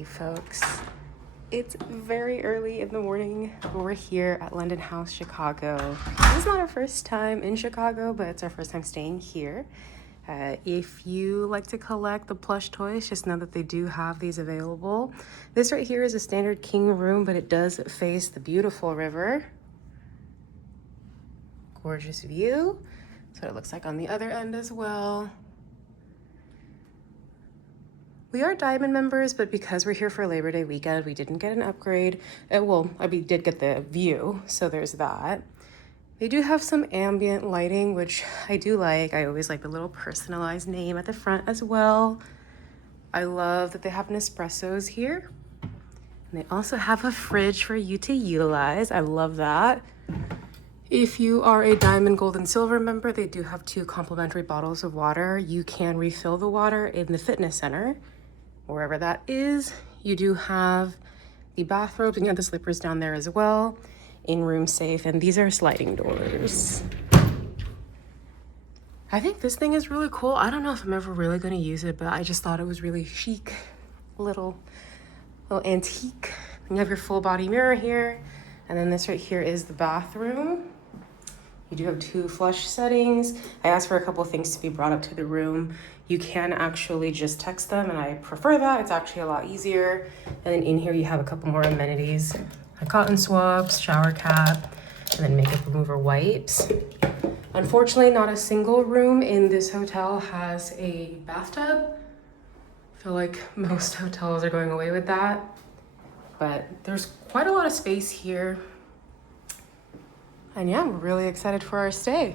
Hey folks, it's very early in the morning. We're here at LondonHouse Chicago. This is not our first time in Chicago, but it's our first time staying here. If you like to collect the plush toys, just know that they do have these available. This right here is a standard king room, but it does face the beautiful river. Gorgeous view. That's what it looks like on the other end as well. We are Diamond members, but because we're here for Labor Day weekend, we didn't get an upgrade. We did get the view, so there's that. They do have some ambient lighting, which I do like. I always like the little personalized name at the front as well. I love that they have Nespressos here. And they also have a fridge for you to utilize. I love that. If you are a Diamond, Gold, and Silver member, they do have 2 complimentary bottles of water. You can refill the water in the fitness center, wherever that is. You do have the bathrobes and you have the slippers down there as well. In-room safe, and these are sliding doors. I think this thing is really cool. I don't know if I'm ever really going to use it, but I just thought it was really chic, little antique. You have your full body mirror here, and then this right here is the bathroom. You do have 2 flush settings. I asked for a couple of things to be brought up to the room. You can actually just text them, and I prefer that. It's actually a lot easier. And then in here you have a couple more amenities. Cotton swabs, shower cap, and then makeup remover wipes. Unfortunately, not a single room in this hotel has a bathtub. I feel like most hotels are going away with that, but there's quite a lot of space here. And yeah, we're really excited for our stay.